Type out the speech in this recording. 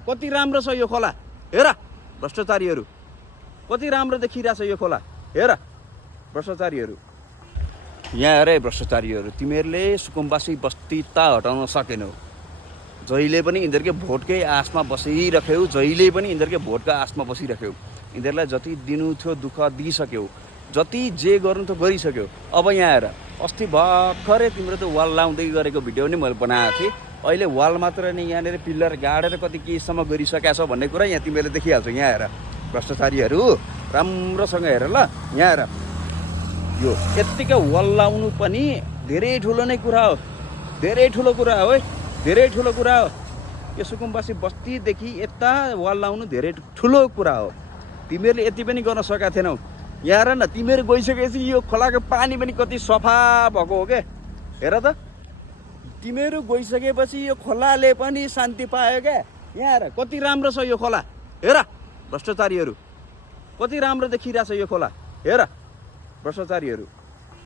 कति राम्रो छ यो खोला हेर भ्रष्टाचारीहरू कति राम्रो देखिरहेछ यो खोला हेर भ्रष्टाचारीहरू यहाँ हेरे भ्रष्टाचारीहरू तिमीहरूले सुकुम्बासी बस्ती त हटाउन सकेनौ जहिले पनि यिनीहरूकै भोटकै आशमा बसिरह्यौ जहिले पनि यिनीहरूकै भोटका आशमा बसिरह्यौ यिनीहरूलाई जति दिनु थियो दुःख दिइसक्यौ जति जे गर्नु थियो गरिसक्यौ अब यहाँ हेर अस्ति भर्खरै तिम्रो त्यो वाल लाउँदै गरेको भिडियो नि मैले बनाएको थिएँ अहिले वाल मात्र नै यहाँनिर पिल्लर गाडेर कति केसम्म गरिसकेका छ भन्ने कुरा यहाँ तिमीहरूले देखिहाल्छौ यहाँ हेर भ्रष्टाचारीहरू राम्रोसँग हेर ल यहाँ हेर यो यत्तिकै वाल लाउनु पनि धेरै ठुलो नै कुरा हो धेरै ठुलो कुरा हो है धेरै ठुलो कुरा हो यो सुकुम्बासी बस्तीदेखि यता वाल लाउनु धेरै ठुलो कुरा हो तिमीहरूले यति पनि गर्न सकेका थिएनौ यहाँ हेर न तिमीहरू गइसकेपछि यो खोलाको पानी पनि कति सफा भएको हो के हेर त तिमीहरू गइसकेपछि यो खोलाले पनि शान्ति पायो क्या यहाँ हेर कति राम्रो छ यो खोला हेर भ्रष्टाचारीहरू कति राम्रो देखिरहेछ यो खोला हेर भ्रष्टाचारीहरू